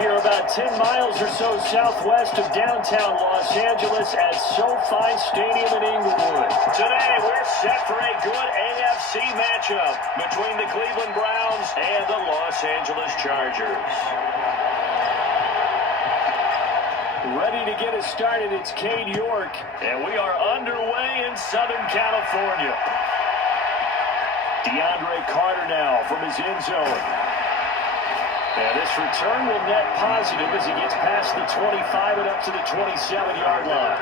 We are about 10 miles or so southwest of downtown Los Angeles at SoFi Stadium in Inglewood. Today, we're set for a good AFC matchup between the Cleveland Browns and the Los Angeles Chargers. Ready to get us started, it's Cade York, and we are underway in Southern California. DeAndre Carter now from his end zone. And this return will net positive as he gets past the 25 and up to the 27-yard line.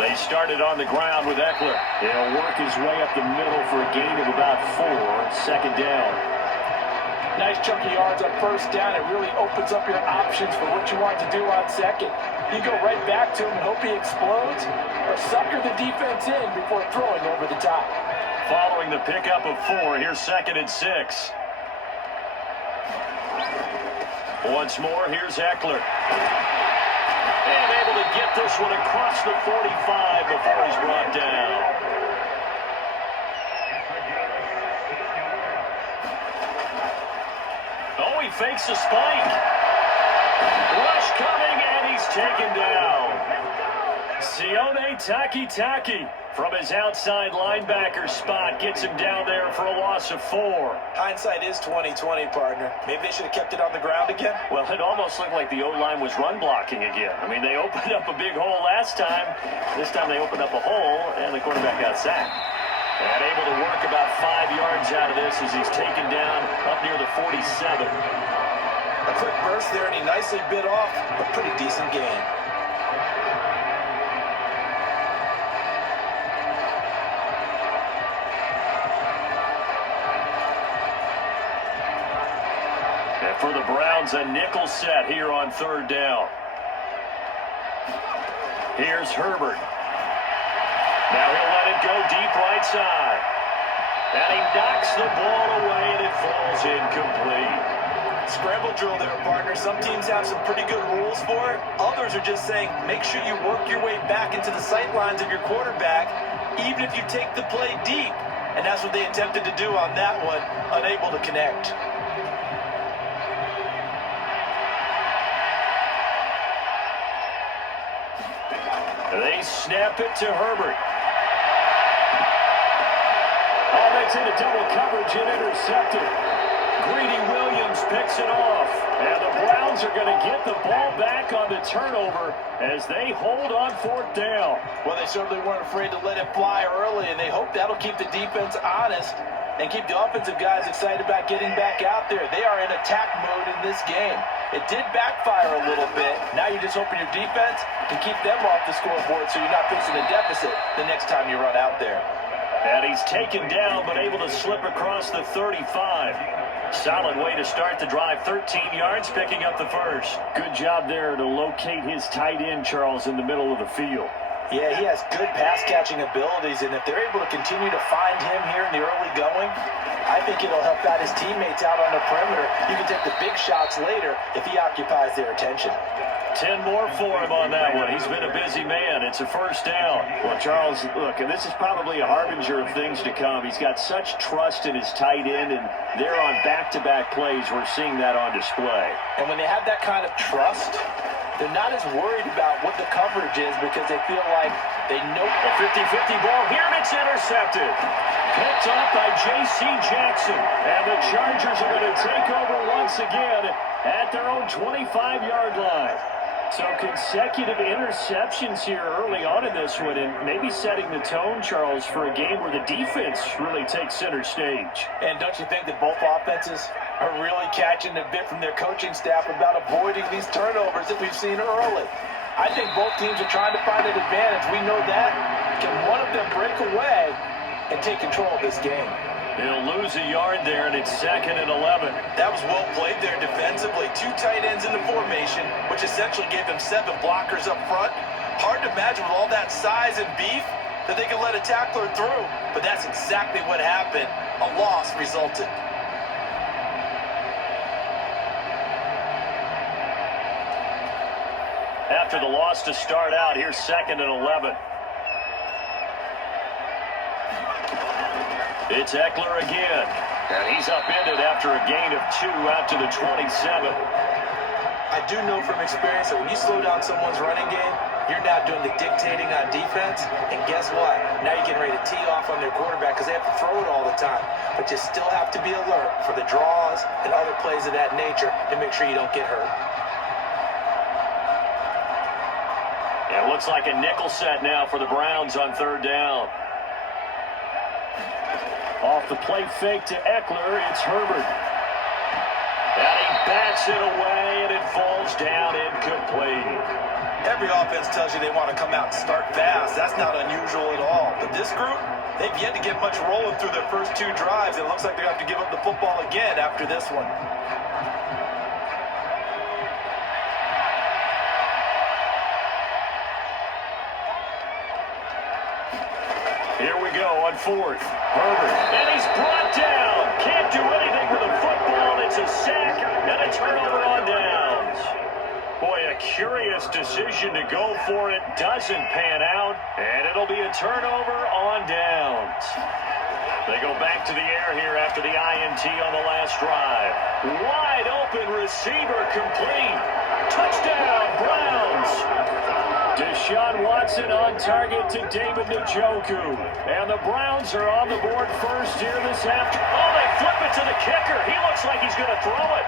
They started on the ground with Eckler. He'll work his way up the middle for a gain of about 4, second down. Nice chunk of yards on first down. It really opens up your options for what you want to do on second. You go right back to him and hope he explodes, or sucker the defense in before throwing over the top. Following the pickup of 4, here's 2nd and 6. Once more, here's Eckler. And able to get this one across the 45 before he's brought down. Oh, he fakes a spike. Rush coming, and he's taken down. Sione Takitaki from his outside linebacker spot gets him down there for a loss of 4. Hindsight is 20/20, partner. Maybe they should have kept it on the ground again. Well, it almost looked like the O-line was run blocking again. I mean, they opened up a big hole last time. This time they opened up a hole, and the quarterback got sacked. And able to work about 5 yards out of this as he's taken down up near the 47. A quick burst there, and he nicely bit off a pretty decent gain. And for the Browns, a nickel set here on 3rd down. Here's Herbert. Now he'll let it go deep right side. And he knocks the ball away, and it falls incomplete. Scramble drill there, partner. Some teams have some pretty good rules for it. Others are just saying, make sure you work your way back into the sight lines of your quarterback, even if you take the play deep. And that's what they attempted to do on that one, unable to connect. They snap it to Herbert. Oh, that's into double coverage and intercepted. Greedy Williams picks it off. And the Browns are going to get the ball back on the turnover as they hold on 4th down. Well, they certainly weren't afraid to let it fly early, and they hope that'll keep the defense honest and keep the offensive guys excited about getting back out there. They are in attack mode in this game. It did backfire a little bit. Now you're just hoping your defense can keep them off the scoreboard so you're not facing a deficit the next time you run out there. And he's taken down but able to slip across the 35. Solid way to start the drive. 13 yards, picking up the first. Good job there to locate his tight end, Charles, in the middle of the field. Yeah, he has good pass-catching abilities, and if they're able to continue to find him here in the early going, I think it'll help out his teammates out on the perimeter. You can take the big shots later if he occupies their attention. 10 more for him on that one. He's been a busy man. It's a first down. Well, Charles, look, and this is probably a harbinger of things to come. He's got such trust in his tight end, and they're on back-to-back plays. We're seeing that on display. And when they have that kind of trust, they're not as worried about what the coverage is because they feel like they know. A 50-50 ball here, and it's intercepted. Picked up by J.C. Jackson. And the Chargers are going to take over once again at their own 25-yard line. So consecutive interceptions here early on in this one, and maybe setting the tone, Charles, for a game where the defense really takes center stage. And don't you think that both offenses are really catching a bit from their coaching staff about avoiding these turnovers that we've seen early? I think both teams are trying to find an advantage. We know that. Can one of them break away and take control of this game? They'll lose a yard there, and it's 2nd and 11. That was well played there defensively. 2 tight ends in the formation, which essentially gave them 7 blockers up front. Hard to imagine with all that size and beef that they could let a tackler through, but that's exactly what happened. A loss resulted. after the loss to start out. Here's 2nd and 11. It's Eckler again. And he's upended after a gain of 2 out to the 27. I do know from experience that when you slow down someone's running game, you're now doing the dictating on defense. And guess what? Now you're getting ready to tee off on their quarterback because they have to throw it all the time. But you still have to be alert for the draws and other plays of that nature to make sure you don't get hurt. It looks like a nickel set now for the Browns on 3rd down. Off the play fake to Eckler, it's Herbert. And he bats it away, and it falls down incomplete. Every offense tells you they want to come out and start fast. That's not unusual at all. But this group, they've yet to get much rolling through their first 2 drives. It looks like they're going to have to give up the football again after this one. Here we go on 4th. Herbert, and he's brought down. Can't do anything with the football. It's a sack and a turnover on downs. Boy, a curious decision to go for it. Doesn't pan out, and it'll be a turnover on downs. They go back to the air here after the INT on the last drive. Wide open receiver complete. Touchdown, Browns. Deshaun Watson on target to David Njoku. And the Browns are on the board first here this afternoon. Oh, they flip it to the kicker. He looks like he's going to throw it.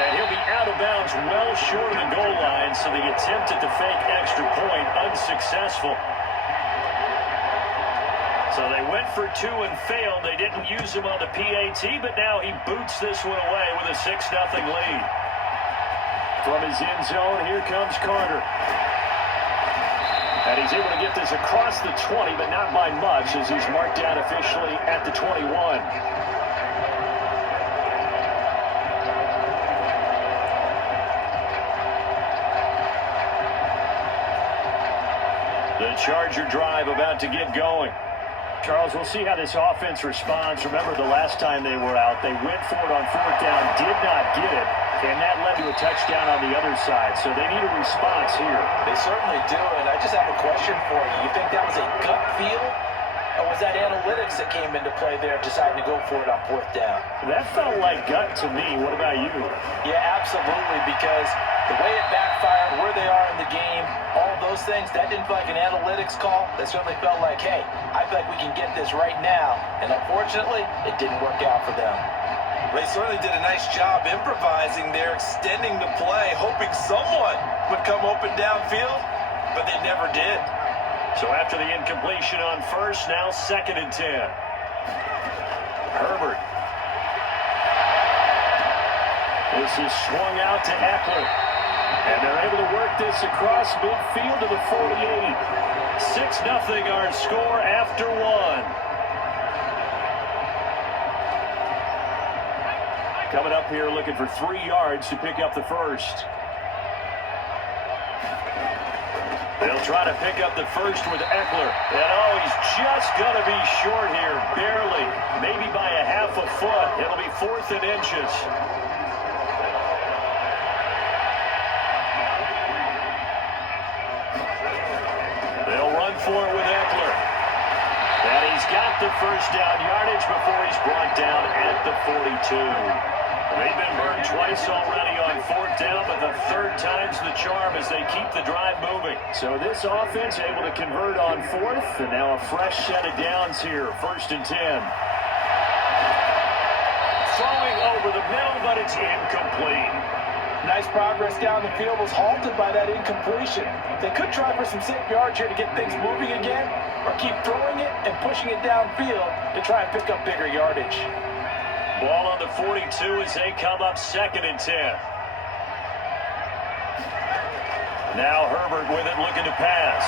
And he'll be out of bounds well short of the goal line, so the attempt at the fake extra point unsuccessful. So they went for 2 and failed. They didn't use him on the PAT, but now he boots this one away with a 6-0 lead. From his end zone, here comes Carter. And he's able to get this across the 20, but not by much, as he's marked down officially at the 21. The Charger drive about to get going. Charles, we'll see how this offense responds. Remember, the last time they were out, they went for it on 4th down, did not get it, and that led to a touchdown on the other side. So they need a response here. They certainly do, and I just have a question for you. You think that was a gut feel, or was that analytics that came into play there deciding to go for it on 4th down? That felt like gut to me. What about you? Yeah, absolutely, because the way it backfired, where they are in the game, all those things, that didn't feel like an analytics call. That certainly felt like, hey, I feel like we can get this right now. And unfortunately, it didn't work out for them. They certainly did a nice job improvising there, extending the play, hoping someone would come open downfield, but they never did. So after the incompletion on 1st, now 2nd and 10. Herbert. This is swung out to Eckler. And they're able to work this across midfield to the 48. 6-0 our score after 1. Coming up here looking for 3 yards to pick up the first. They'll try to pick up the first with Eckler. And oh, he's just going to be short here, barely. Maybe by a half a foot. It'll be 4th and inches. They'll run for it with Eckler. And he's got the first down yardage before he's brought down at the 42. They've been burned twice already on 4th down, but the 3rd time's the charm as they keep the drive moving. So this offense able to convert on 4th, and now a fresh set of downs here, 1st and 10. Throwing over the middle, but it's incomplete. Nice progress down the field was halted by that incompletion. They could try for some safe yards here to get things moving again, or keep throwing it and pushing it downfield to try and pick up bigger yardage. Ball on the 42 as they come up 2nd and 10. Now Herbert with it looking to pass.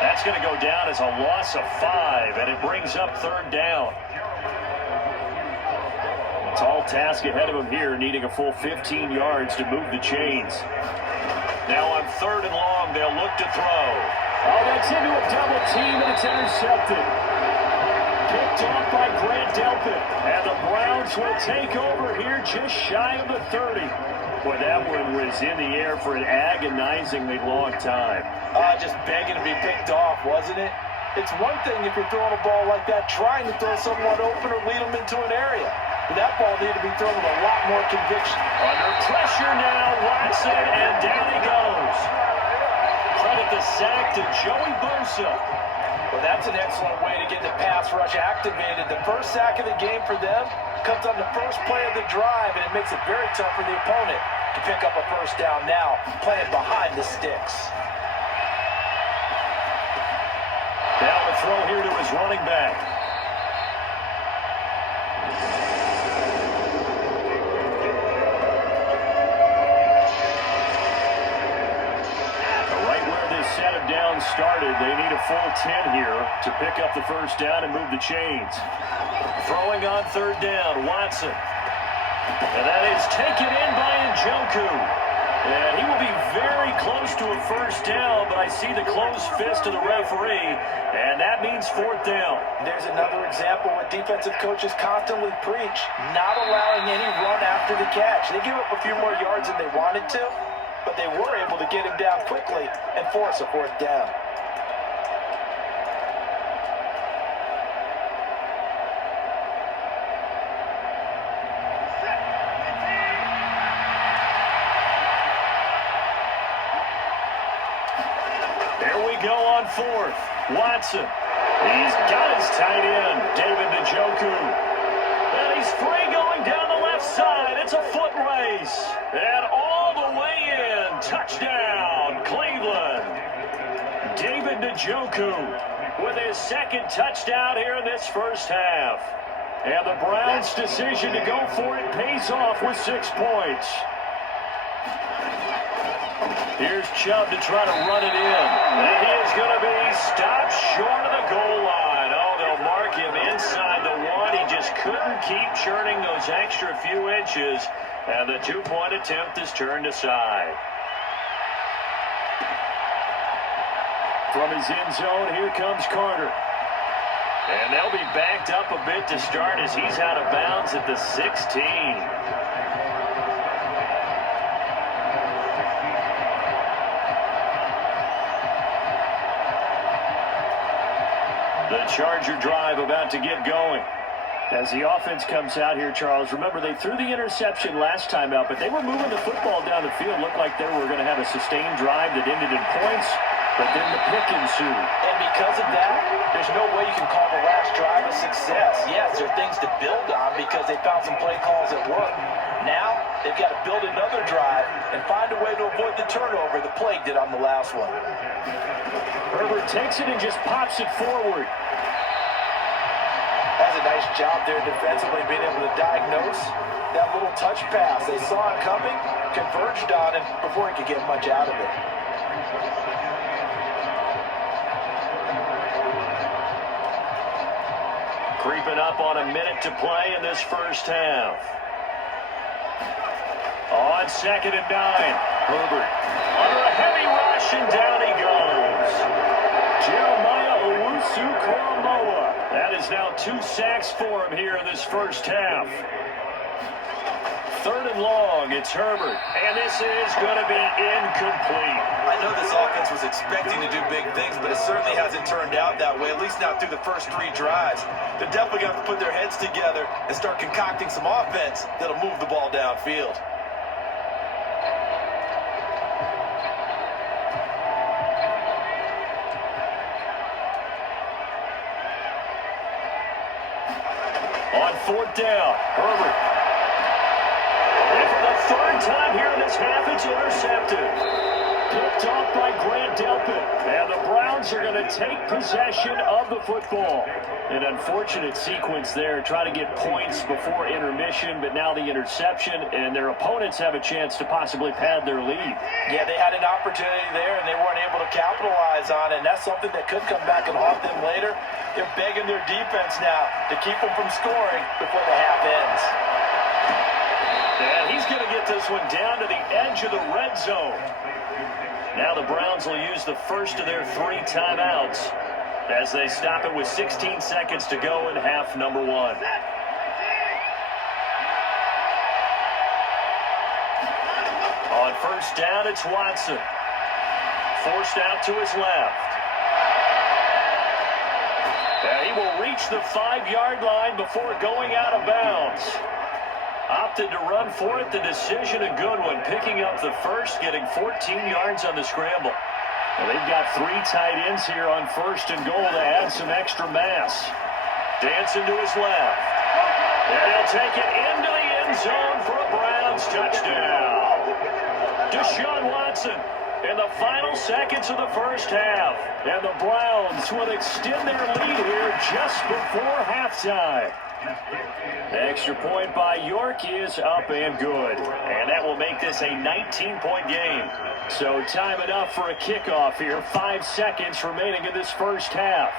That's going to go down as a loss of 5, and it brings up 3rd down. Tall task ahead of him here, needing a full 15 yards to move the chains. Now on 3rd and long, they'll look to throw. Oh, that's into a double team, and it's intercepted. Picked off by Grant Delpit. And the Browns will take over here just shy of the 30. Boy, that one was in the air for an agonizingly long time. Just begging to be picked off, wasn't it? It's one thing if you're throwing a ball like that, trying to throw someone open or lead them into an area. But that ball needed to be thrown with a lot more conviction. Under pressure now, Watson, and down he goes. Credit the sack to Joey Bosa. Well, that's an excellent way to get the pass rush activated. The first sack of the game for them comes on the first play of the drive, and it makes it very tough for the opponent to pick up a first down now, playing behind the sticks. Now the throw here to his running back. Right where this set of downs started, they need a full 10 here to pick up the first down and move the chains. Throwing on third down, Watson. And that is taken in by Njoku. And he will be very close to a first down, but I see the closed fist of the referee, and that means fourth down. There's another example what defensive coaches constantly preach, not allowing any run after the catch. They give up a few more yards than they wanted to, but they were able to get him down quickly and force a fourth down. Go on fourth. Watson. He's got his tight end, David Njoku. And he's free going down the left side. It's a foot race. And all the way in. Touchdown, Cleveland. David Njoku with his second touchdown here in this first half. And the Browns' decision to go for it pays off with 6 points. Here's Chubb to try to run it in. And he is going to be stopped short of the goal line. Oh, they'll mark him inside the one. He just couldn't keep churning those extra few inches. And the 2-point attempt is turned aside. From his end zone, here comes Carter. And they'll be backed up a bit to start as he's out of bounds at the 16. The Charger drive about to get going. As the offense comes out here, Charles, remember they threw the interception last time out, but they were moving the football down the field. Looked like they were going to have a sustained drive that ended in points, but then the pick ensued. And because of that, there's no way you can call the last drive a success. Yes, there are things to build on because they found some play calls that work. Now, they've got to build another drive and find a way to avoid the turnover the Plague did on the last one. Herbert takes it and just pops it forward. That's a nice job there defensively, being able to diagnose that little touch pass. They saw it coming, converged on him before he could get much out of it. Creeping up on a minute to play in this first half. On 2nd and 9, Herbert under a heavy rush, and down he goes. Jeremiah Owusu-Koramoah. That is now 2 sacks for him here in this first half. 3rd and long, it's Herbert, and this is going to be incomplete. I know this offense was expecting to do big things, but it certainly hasn't turned out that way, at least not through the first 3 drives. They're definitely going to have to put their heads together and start concocting some offense that'll move the ball downfield. On 4th down, Herbert. And for the 3rd time here in this half, it's intercepted. Picked off by Grant Delpit. And the Browns are going to take possession of the football. An unfortunate sequence there, trying to get points before intermission, but now the interception, and their opponents have a chance to possibly pad their lead. Yeah, they had an opportunity there, and they weren't able to capitalize on it, and that's something that could come back and haunt them later. They're begging their defense now to keep them from scoring before the half ends. And he's going to get this one down to the edge of the red zone. Now the Browns will use the first of their 3 timeouts. as they stop it with 16 seconds to go in half number one. On first down, it's Watson. Forced out to his left. And he will reach the 5-yard line before going out of bounds. Opted to run for it. The decision a good one. Picking up the first, getting 14 yards on the scramble. Well, they've got 3 tight ends here on first and goal to add some extra mass. Dancing to his left. And he'll take it into the end zone for a Browns touchdown. Deshaun Watson in the final seconds of the first half. And the Browns will extend their lead here just before halftime. The extra point by York is up and good. And that will make this a 19-point game. So time enough for a kickoff here. 5 seconds remaining in this first half.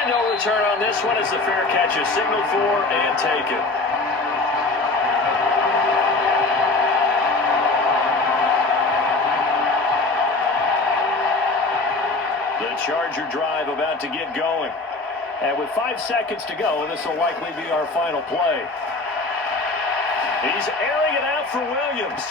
And no return on this one as the fair catch is signaled for and taken. The Charger drive about to get going. And with 5 seconds to go, this will likely be our final play. He's airing it out for Williams.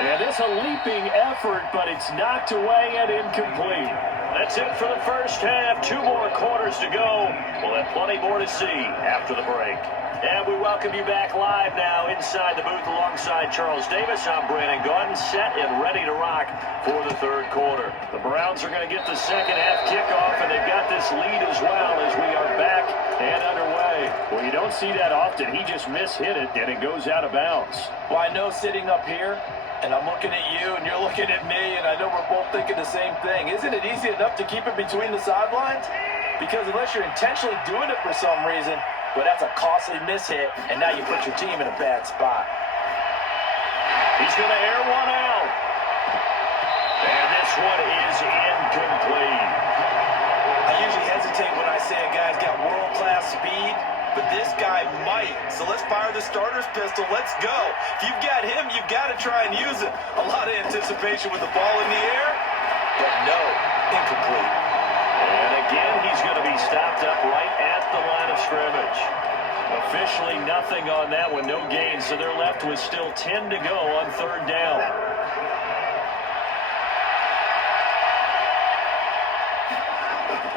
And it's a leaping effort, but it's knocked away and incomplete. That's it for the first half. 2 more quarters to go. We'll have plenty more to see after the break. And we welcome you back live now inside the booth alongside Charles Davis. I'm Brandon Gordon, set and ready to rock for the third quarter. The Browns are going to get the second half kickoff, and they've got this lead as well as we are back and underway. Well, you don't see that often. He just mishit it, and it goes out of bounds. Well, I know sitting up here, and I'm looking at you, and you're looking at me, and I know we're both thinking the same thing. Isn't it easy enough to keep it between the sidelines? Because unless you're intentionally doing it for some reason, well, that's a costly mishit, and now you put your team in a bad spot. He's going to air one out. And this one is incomplete. I usually hesitate when I say a guy's got world-class speed, but this guy might. So let's fire the starter's pistol. Let's go. If you've got him, you've got to try and use it. A lot of anticipation with the ball in the air, but no, incomplete. And again, he's going to be stopped up right at the line of scrimmage. Officially nothing on that one, no gain, so they're left with still 10 to go on third down.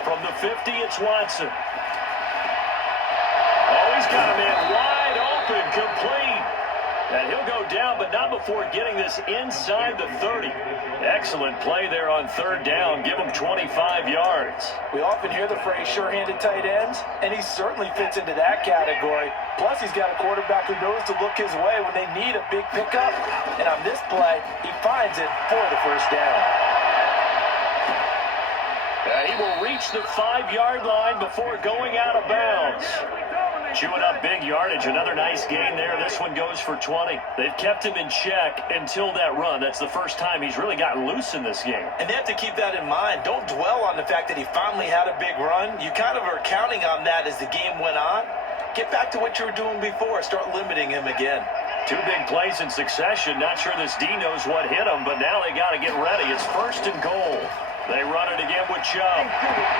From the 50, it's Watson. Oh, he's got a man wide open, complete. And he'll go down, but not before getting this inside the 30. Excellent play there on third down. Give him 25 yards. We often hear the phrase sure-handed tight ends, and he certainly fits into that category. Plus, he's got a quarterback who knows to look his way when they need a big pickup. And on this play, he finds it for the first down. And he will reach the 5-yard line before going out of bounds. Chewing up big yardage. Another nice gain there. This one goes for 20. They've kept him in check until that run. That's the first time he's really gotten loose in this game. And they have to keep that in mind. Don't dwell on the fact that he finally had a big run. You kind of are counting on that as the game went on. Get back to what you were doing before. Start limiting him again. 2 big plays in succession. Not sure this D knows what hit him, but now they got to get ready. It's first and goal. They run it again with Chubb.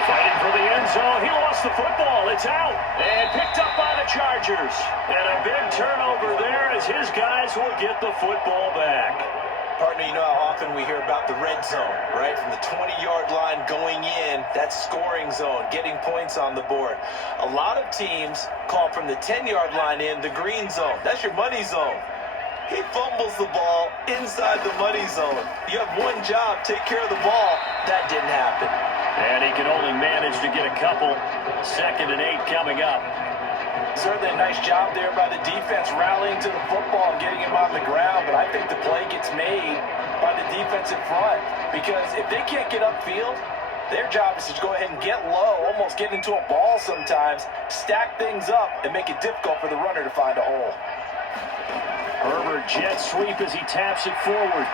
Fighting for the end zone. He lost the football. It's out. And picked up by the Chargers. And a big turnover there as his guys will get the football back. Partner, you know how often we hear about the red zone, right? From the 20-yard line going in, that's scoring zone, getting points on the board. A lot of teams call from the 10-yard line in the green zone. That's your money zone. He fumbles the ball inside the money zone. You have one job, take care of the ball. That didn't happen. And he can only manage to get a couple. 2nd and 8 coming up. Certainly a nice job there by the defense rallying to the football and getting him on the ground, but I think the play gets made by the defense in front, because if they can't get upfield, their job is to go ahead and get low, almost get into a ball sometimes, stack things up, and make it difficult for the runner to find a hole. Herbert jet sweep as he taps it forward.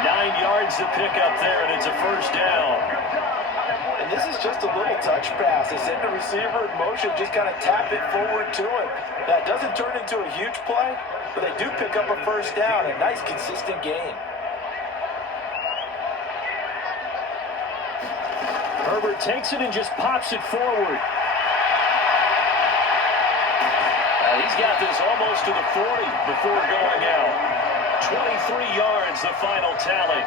9 yards to pick up there, and it's a first down. And this is just a little touch pass. They send the receiver in motion, just kind of tap it forward to him. That doesn't turn into a huge play, but they do pick up a first down. A nice, consistent gain. Herbert takes it and just pops it forward. He's got this almost to the 40 before going out. 23 yards, the final tally.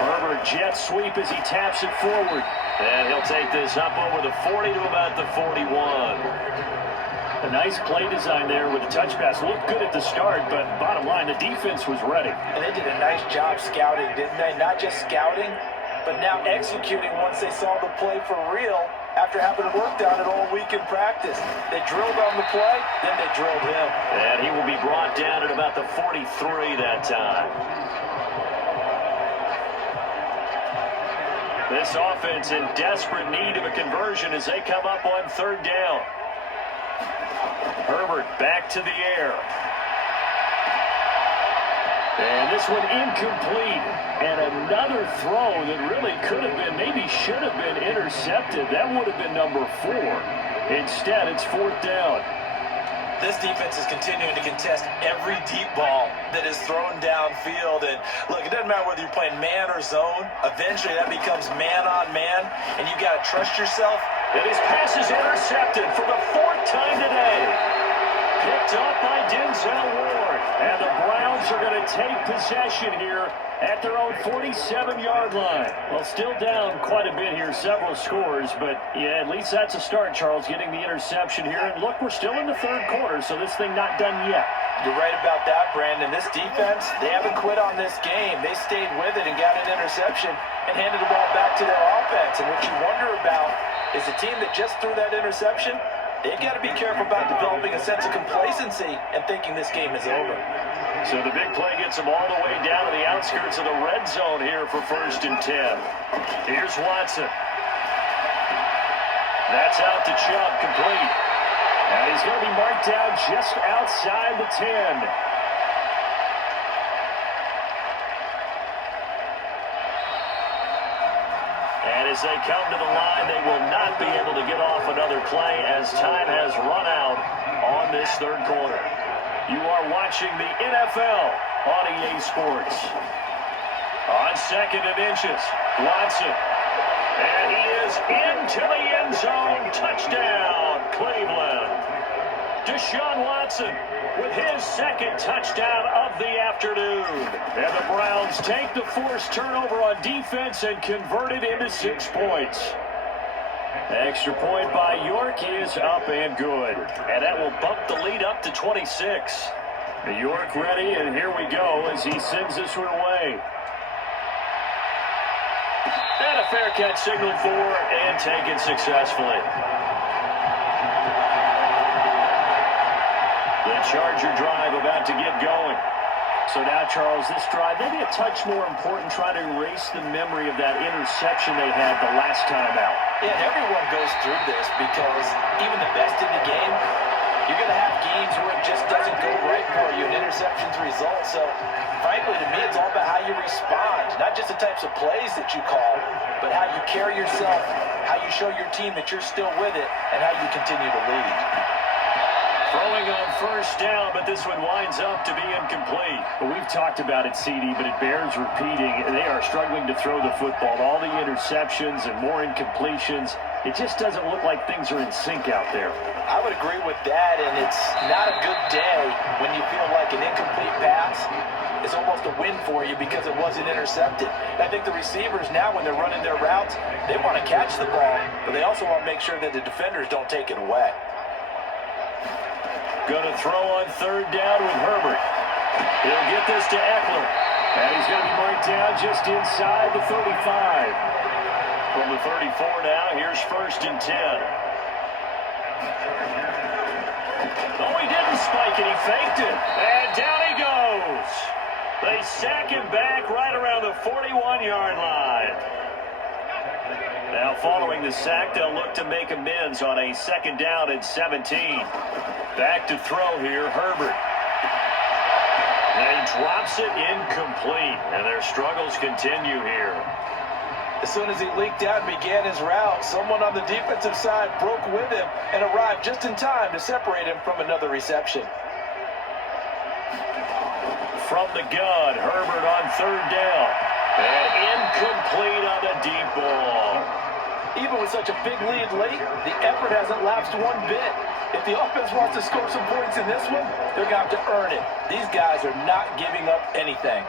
Herbert jet sweep as he taps it forward. And he'll take this up over the 40 to about the 41. A nice play design there with a touch pass. Looked good at the start, but bottom line, the defense was ready. And they did a nice job scouting, didn't they? Not just scouting, but now executing once they saw the play for real after having worked on it all week in practice. They drilled on the play, then they drilled him. And he will be brought down at about the 43 that time. This offense in desperate need of a conversion as they come up on third down. Herbert back to the air. And this one incomplete. And another throw that really could have been, maybe should have been intercepted. That would have been number 4. Instead, it's fourth down. This defense is continuing to contest every deep ball that is thrown downfield. And look, it doesn't matter whether you're playing man or zone. Eventually, that becomes man on man, and you've got to trust yourself. And his pass is intercepted for the 4th time today. Picked up by Denzel Ward. And the Browns are going to take possession here at their own 47-yard line. Well, still down quite a bit here, several scores, but yeah, at least that's a start, Charles, getting the interception here. And look, we're still in the third quarter, so this thing not done yet. You're right about that, Brandon. This defense, they haven't quit on this game. They stayed with it and got an interception and handed the ball back to their offense. And what you wonder about is the team that just threw that interception, they've got to be careful about developing a sense of complacency and thinking this game is over. So the big play gets them all the way down to the outskirts of the red zone here for 1st and 10. Here's Watson. That's out to Chubb, complete. And he's going to be marked down just outside the 10. And as they come to the line, they will not be able to get off another play as time has run out on this third quarter. You are watching the NFL on EA Sports. On 2nd and inches, Watson. And he is into the end zone. Touchdown, Cleveland. Deshaun Watson with his 2nd touchdown of the afternoon. And the Browns take the forced turnover on defense and convert it into 6 points. Extra point by York is up and good. And that will bump the lead up to 26. York ready, and here we go as he sends this one away. And a fair catch signaled for and taken successfully. The Charger drive about to get going. So now, Charles, this drive, maybe a touch more important, trying to erase the memory of that interception they had the last time out. Yeah, and everyone goes through this because even the best in the game, you're going to have games where it just doesn't go right for you, and interceptions result. So, frankly, to me, it's all about how you respond, not just the types of plays that you call, but how you carry yourself, how you show your team that you're still with it, and how you continue to lead. Throwing on first down, but this one winds up to be incomplete. Well, we've talked about it, CD, but it bears repeating. They are struggling to throw the football. All the interceptions and more incompletions. It just doesn't look like things are in sync out there. I would agree with that, and it's not a good day when you feel like an incomplete pass is almost a win for you because it wasn't intercepted. I think the receivers now, when they're running their routes, they want to catch the ball, but they also want to make sure that the defenders don't take it away. Going to throw on third down with Herbert. He'll get this to Eckler. And he's going to be marked down just inside the 35. From the 34 now, here's 1st and 10. Oh, he didn't spike it. He faked it. And down he goes. They sack him back right around the 41-yard line. Now, following the sack, they'll look to make amends on a 2nd down and 17. Back to throw here, Herbert. And he drops it incomplete, and their struggles continue here. As soon as he leaked out and began his route, someone on the defensive side broke with him and arrived just in time to separate him from another reception. from the gun. Herbert on third down. And incomplete on the deep ball. Even with such a big lead late, the effort hasn't lapsed one bit. If the offense wants to score some points in this one, they're going to have to earn it. These guys are not giving up anything.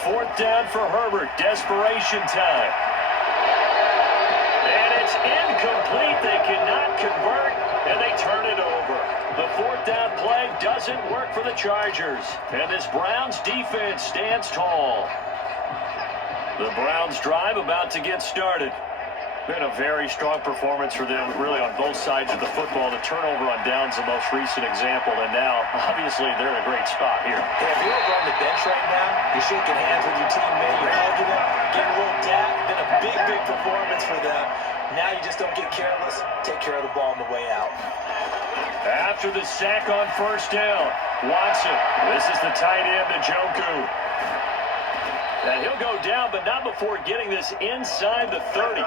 Fourth down for Herbert. Desperation time. And it's incomplete. They cannot convert, and they turn it over. The fourth down play doesn't work for the Chargers. And this Browns defense stands tall. The Browns drive about to get started. Been a very strong performance for them, really, on both sides of the football. The turnover on downs the most recent example, and now, obviously, they're in a great spot here. Hey, if you're over on the bench right now, you're shaking hands with your teammate, you're hugging them, getting a little dap. Been a big, big performance for them. Now you just don't get careless. Take care of the ball on the way out. After the sack on first down, Watson. This is the tight end, Njoku. And he'll go down, but not before getting this inside the 30.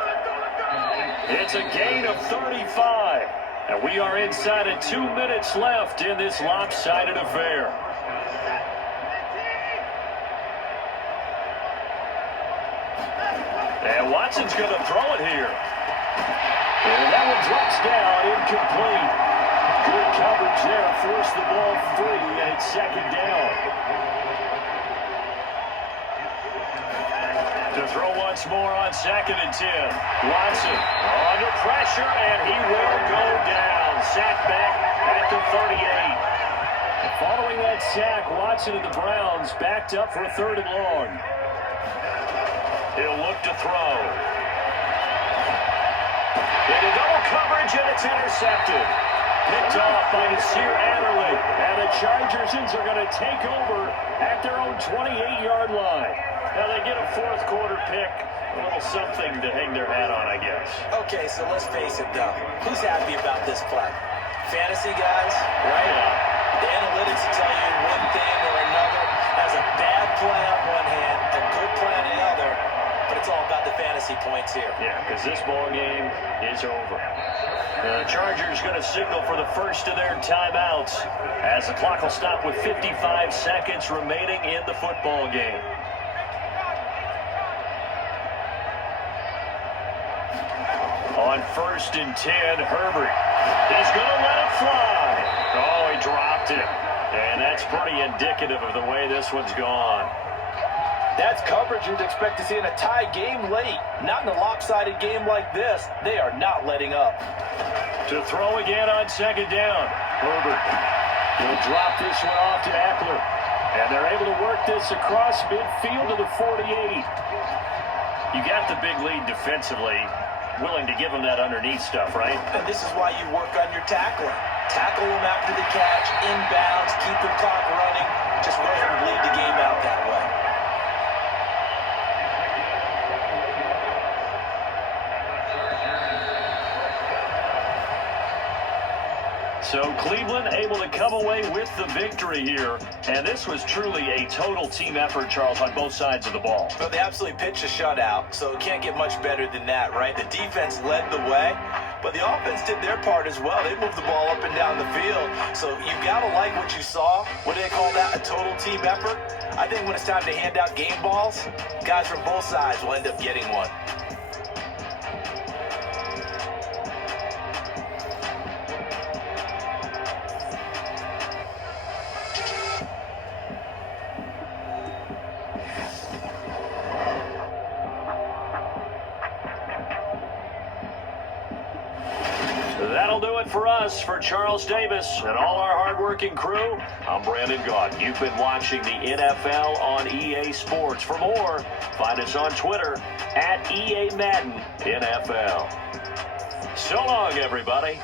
It's a gain of 35. And we are inside of 2 minutes left in this lopsided affair. And Watson's going to throw it here. And that one drops down, incomplete. Good coverage there, forced the ball free, and it's second down. To throw once more on 2nd and 10. Watson under pressure, and he will go down. Sacked back at the 38. Following that sack, Watson and the Browns backed up for a 3rd and long. He'll look to throw. Into double coverage, and it's intercepted. Picked off by Nasir Adderley. And the Chargers are going to take over at their own 28-yard line. Now they get a 4th quarter pick. A little something to hang their hat on, I guess. Okay, so let's face it, though. Who's happy about this play? Fantasy guys, right? Yeah. The analytics will tell you one thing or another. Has a bad play on one hand, a good play on the other, but it's all about the fantasy points here. Yeah, because this ball game is over. The Chargers going to signal for the first of their timeouts as the clock will stop with 55 seconds remaining in the football game. On 1st and 10, Herbert. He's going to let it fly. Oh, he dropped it. And that's pretty indicative of the way this one's gone. That's coverage you'd expect to see in a tie game late. Not in a lopsided game like this. They are not letting up. To throw again on 2nd down. Herbert will drop this one off to Eckler. And they're able to work this across midfield to the 48. You got the big lead defensively. Willing to give them that underneath stuff, right? And this is why you work on your tackling. Tackle them after the catch, inbounds, keep the clock running. Just let them bleed the game out that way. So Cleveland able to come away with the victory here. And this was truly a total team effort, Charles, on both sides of the ball. Well, they absolutely pitched a shutout, so it can't get much better than that, right? The defense led the way, but the offense did their part as well. They moved the ball up and down the field. So you've got to like what you saw. What do they call that? A total team effort? I think when it's time to hand out game balls, guys from both sides will end up getting one. That'll do it for us. For Charles Davis and all our hardworking crew, I'm Brandon Gaudin. You've been watching the NFL on EA Sports. For more, find us on Twitter at EA Madden NFL. So long, everybody.